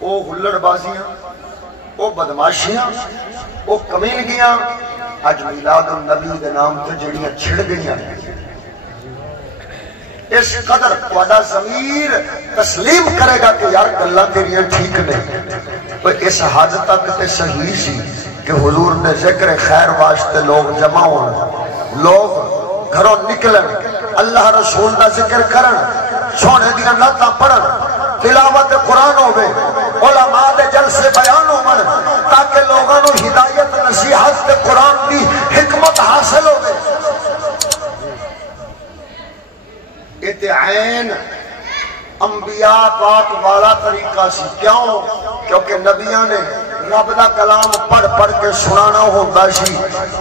وہ ہلڑ بازیاں، وہ بدماشیاں، وہ کمینگیاں اج میلاد النبی دے نام تے جڑیاں چھڑ گئیاں۔ اس قدر تہاڈا ضمیر تسلیم کرے گا کہ یار گلاں تیریاں ٹھیک نہیں، تو اس حد تک تے صحیح سی کہ حضور نے ذکر خیر واسطے لوگ جمع ہون، لوگ گھروں نکلن، اللہ رسول دا ذکر کرن، سونے دیاں نعتاں پڑھن، تلاوت قرآن ہوئے، علماء دے جلسے بیان ہوئے، تاکہ لوگوں نو ہدایت نصیحت تے قرآن دی حکمت حاصل ہوئے۔ اتعین انبیاء پاک والا طریقہ سی، کیوں؟ کیونکہ نبیاں نے رب دا کلام پڑھ پڑھ کے سنانا ہوتا سی،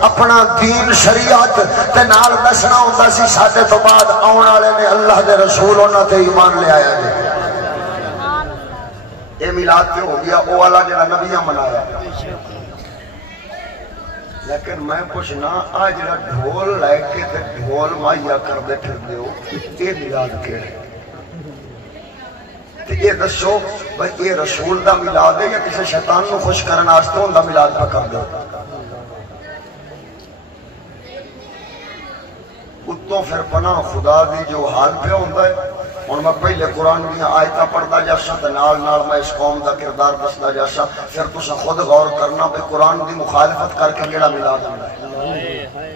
اپنا دین شریعت تے نال دسنا ہوتا سی، ساڈے تو بعد آن والے نے اللہ دے رسول انہاں تے ایمان لے آیا ہے۔ یہ میلاد تے ہو گیا او والا جڑا نبیاں منایا، لیکن میں پوچھنا آ جڑا ڈھول لے کے تے ڈھول مہیا کردے پھردے ہو، یہ میلاد کیڑے؟ یہ دسو بھائی یہ رسول دا میلاد ہے یا کسی شیطان نو خوش کرنا واسطے ان دا میلاد پہ کر دو؟ اتوں پھر پناہ خدا دی جو حال پہ ہوتا ہے، اور میں پہلے قرآن دیا آیتاں پڑھتا جاسا تے نال نال میں اس قوم دا کردار دستا جاسا، پھر تسا خود غور کرنا کہ قرآن دی مخالفت کر کے کیڑا میلاد ہوتا ہے۔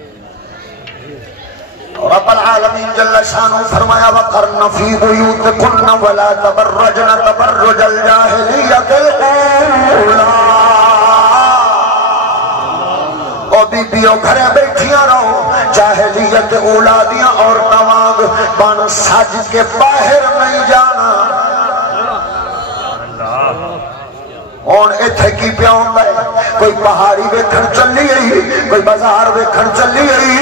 رب العالمین جل شانہ فرمایا وَقَرْنَ فِي بُيُوتِكُنَّ وَلَا تَبَرَّجْنَ تَبَرُّجَ الْجَاهِلِيَّةِ الْأُولَىٰ، او بیبیوں گھرے بیٹھیاں رہو، جاہلیت اولا دیاں عورتاں وانگ بن سج کے باہر نہیں جانا۔ اور اتھے کی پیا ہوندا ہے، کوئی پہاڑی ویکھن چلی گئی، کوئی بازار ویکھن چلی گئی،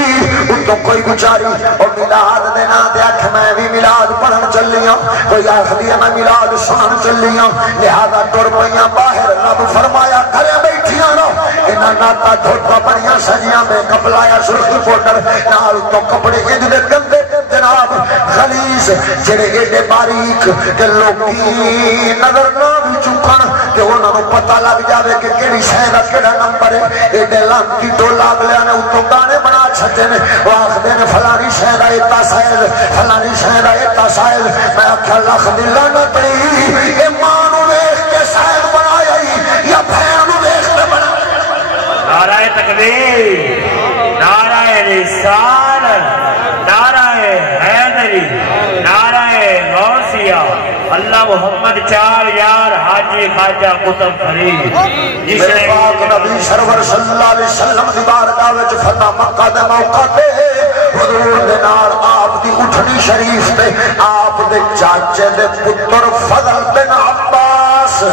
اتوں کوئی بیچاری اور میلاد دے نام تے آکھے میں بھی میلاد پڑھن چلی ہوں، کوئی آکھدی ہے میں میلاد سنن چلی ہوں، لہذا ٹر پئیاں باہر۔ رب فرمایا گھرے بیٹھیاں رہو، انہاں ناتا دھوتا بڑیاں سجیاں میں کپلایا سرخی پاؤڈر نال تو کپڑے اجڑے گندے جناب غلیظ جڑے ایڈے باریک کہ لوکی نظر نہ بھی چکن کہ انہاں نو پتہ لگ جاوے کہ کیڑی شے دا کیڑا نمبر ہے۔ ایڈے لانتی ٹولا اگلیاں نے اتوں گانے بنا چھڈے نے، وہ آکھدے نے فلانی شے دا ایتا سائز، فلانی شے دا ایتا سائز۔ میں آکھیا لکھ دی لعنت اے ماں نو ویکھ کے سائز بنایا یا بھین نو ویکھ کے بنایا؟ نعرہ تکبیر، نعرہ رسالت، نعرہ حیدری، نعرہ غوثیہ، اللہ محمد چار یار حاجی خواجہ قطب فرید۔ میرے پاک نبی سرور صلی اللہ علیہ وسلم دی بارگاہ وچ فتح مکہ دے موقع تے حضور دے نال آپ دی اٹھنی شریف تے آپ دے چاچے دے پتر فضل بن عباس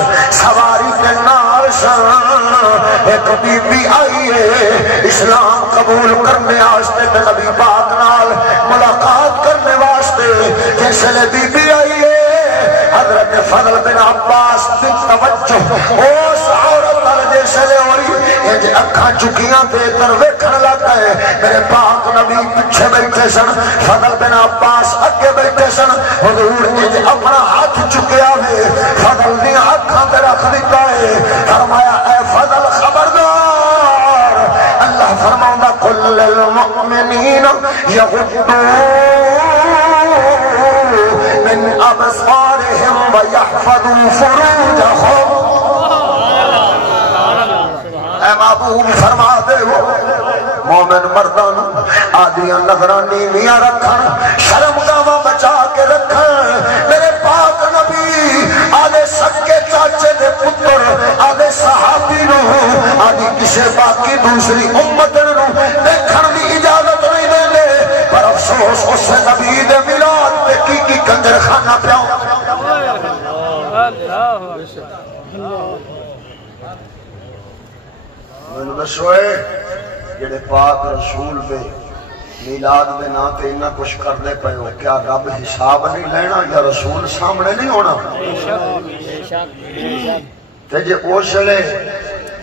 سواری کے نال شان ایک بی بی آئی ہے اسلام قبول کرنے واسطے تے نبی پاک نال ملاقات کرنے واسطے۔ جس لئے بی بی آئی ہے حضرت فضل بن عباس دی توجہ اس عورت تل جیسے لے ہوئی یہ اکھاں چکیاں دے در ویکھن لگ گئے۔ میرے پاک نبی پچھے بیٹھے سن، فضل بن عباس اگے بیٹھے سن، حضور یہ اپنا ہاتھ چکیا ہے فضل دی اکھاں تے رکھ دیتا ہے، فرمایا اے فضل خبردار، اللہ فرماؤں قل للمؤمنین یغضوا من ابصارهم ويحفظوا فروجهم۔ اے محبوب فرما دے وہ مومن مردان آدیاں نظرانی میاں رکھن، شرم گاواں بچا کے رکھن۔ میرے پاک نبی آدھے سکے چاچے دے پتر آدھے صحابی نو آدھی کسے باقی دوسری امت نو دیکھن دی اجازت نہیں دے دے، پر افسوس اس نبی دے میلاد پہ کی کنجر خانہ پیاؤں۔ میں دسوئے جڑے پاک رسول دے میلاد دے نا تے انہا کچھ کردے پہ ہو، کیا رب حساب نہیں لینا یا رسول سامنے نہیں ہونا؟ تے جے اوشلے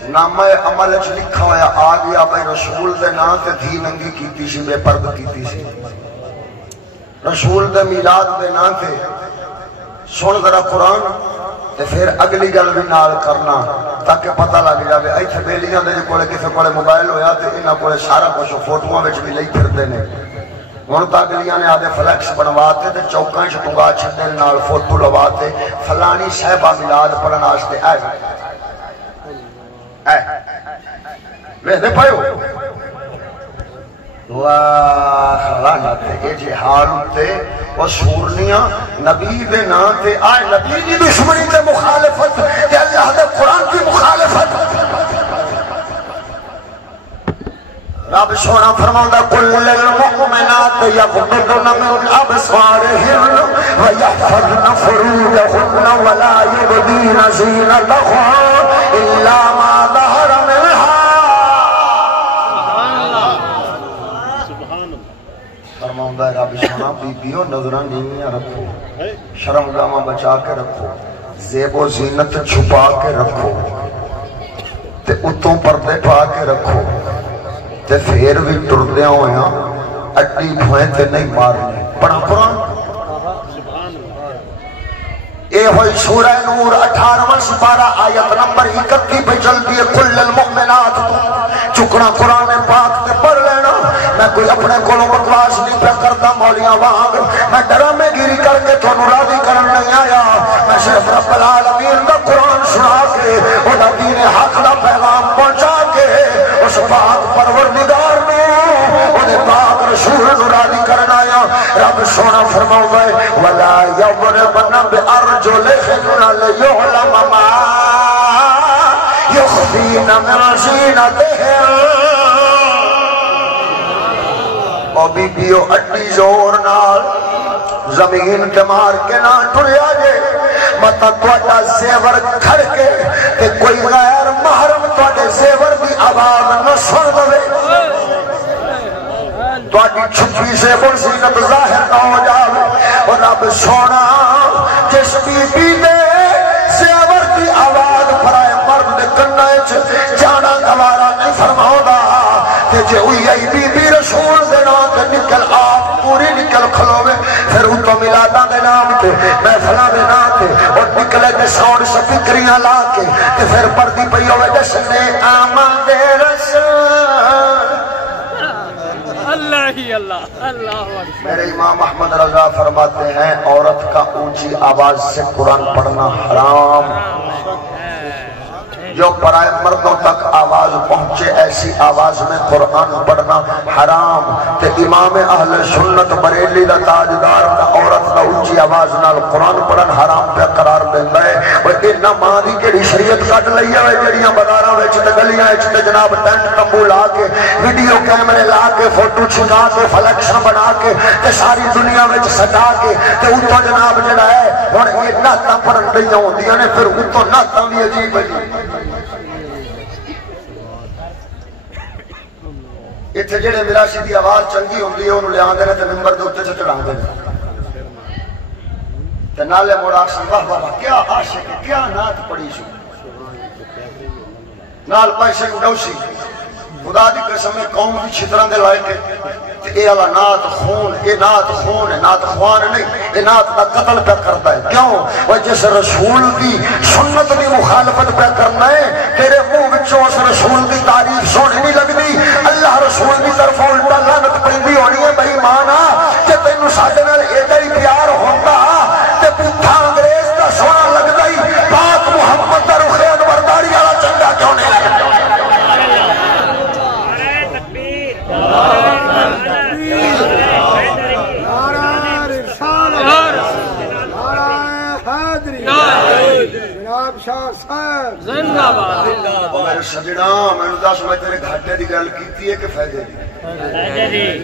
نامہ عمل اچھ لکھا ہویا آ گیا بھائی رسول دے نا تے دھی ننگی کیتی سی، بے پرد کیتی سی، رسول دے میلاد دے نا تے سن ذرا قرآن تے پھر اگلی گل بھی نال کرنا تاکہ پتہ لگ جائے ایتھے بیلیاں دے کولے کسے کولے موبائل ہویا تے انہاں کولے سارا کچھ فوٹواں وچ بھی لئی پھردے نے ہن تا اگلیاں نے آدھے فلیکس بنواتے تے چوکاں وچ ٹنگا چھڈے نال فوٹو لواتے فلانی صاحبہ میلاد پڑھن واسطے ویندے پئے واہ لعنت اے جے حال تے او سورنیاں نبی دے نام تے آئے نبی دی دشمنی تے مخالفت تے اللہ دے قرآن کی مخالفت رب سونا فرماؤندا قل للمؤمنات یغضضن من ابصارهن ويحفظن فروجهن ولا يبدين زينتهن الا ما ظهر منها فرماؤندا رب سونا بیبیوں نظراں نیویاں رکھو شرم گاواں بچا کے رکھو زیب و زینت چھپا کے رکھو تے اتوں پردے پا کے رکھو تے پھر بھی ٹردیاں ہویاں اڈی بھوئیں تے نہیں مارنے پڑھا قرآن اے ہوئی سورہ نور 18واں سپارہ آیت نمبر 31 پہ چلتی ہے قل للمؤمنات چکنا قرآن پاک تے پڑھ لینا میں کوئی اپنے کولوں بکواس نہیں پہ کرتا مولیاں وانگ میں ڈرامے گیری کر کے تو راضی کرن نہیں آیا میں صرف رب العالمین کا قرآن سنا کے وہ دین حق دا پیغام پہنچا کے اس پاک پروردگار نے انہیں پاک رسول راضی کرنا آیا رب سونا فرماؤ گئے وَلَا يَضْرِبْنَ بِأَرْجُلِهِنَّ لِيُعْلَمَ مَا يُخْفِينَ مِنْ زِينَتِهِنَّ او بی بیو اڈی زور نال زمین کے مار کے نہ ٹریا جے مطا توڑا زیور کھڑ کے کہ کوئی غیر محرم توڑے زیور بھی آواز نہ سن دوے توڑی چھپی سے برزینت ظاہر نہ ہو جاوے اور رب سونا جس بی بی دے زیور کی آواز پرائے مرد کنائے جانا گوارا نہیں فرماؤ دا کہ جے ہوئی ای بی بی رسول دے نام تے نکل آپ پوری نکل کھلوے پھر ان تو ملادہ دے نام تے محفلہ دے نام تے اور نکلے دے ساؤنڈ سپیکریاں لا کے تے پھر پردی پئی ہوئے جشن آمد رسول اللہ ہی اللہ میرے امام احمد رضا فرماتے ہیں عورت کا اونچی آواز سے قرآن پڑھنا حرام جو پرائے مردوں تک آواز پہنچے ایسی آواز میں قرآن پڑھنا حرام تے امام اہل سنت بریلی دا تاجدار دا عورت دا اونچی آواز نال قرآن پڑھن حرام پہ قرار دیتا ہے وہ اتنا ماں دی کیڑی شریعت کٹ لئی ہے جڑیاں بازاراں وچ تے گلیاں وچ تے جناب ٹینٹ تمبو لا کے ویڈیو کیمرے لا کے فوٹو چھکا کے فلیکشن بنا کے تے ساری دنیا وچ سجا کے تے اتوں جناب جڑا ہے ہن یہ نعتاں پڑھن لئی ہوندیاں نے پھر اتوں نعتاں بھی عجیب اتنے جڑے میراثی دی آواز چنگی ہوندی ہے انہوں لے آندے نے تے ممبر دے اوتے چڑھاندے نے تے نالے موڑا اکثر واہ واہ کیا عاشق کیا نعت پڑھی سو نال پیسے ڈوسی خدا دی قسم قوم دی چھتراں دے لائے تے اے والا نعت خون اے نعت خون ہے نعت خوان نہیں اے نعت دا قتل پہ کرتا ہے کیوں وہ جس رسول دی سنت دی مخالفت پہ کرنا ہے تیرے منہ وچوں اس رسول دی تعریف سونی نہیں لگدی اللہ رسول دی طرف الٹا لعنت پیندی ہونی ہے بھائی مانا کہ تینوں ساڈے نال ایڈا ہی پیار ہوندا تے پٹھا انگریز دا سونا لگدا ہی پاک محمد دا رخ انورداری والا چنگا کیوں نہیں لگدا میرے سجنا میں نے دس میں تیرے گھاٹے دی گل کیتی ہے کہ فائدے دی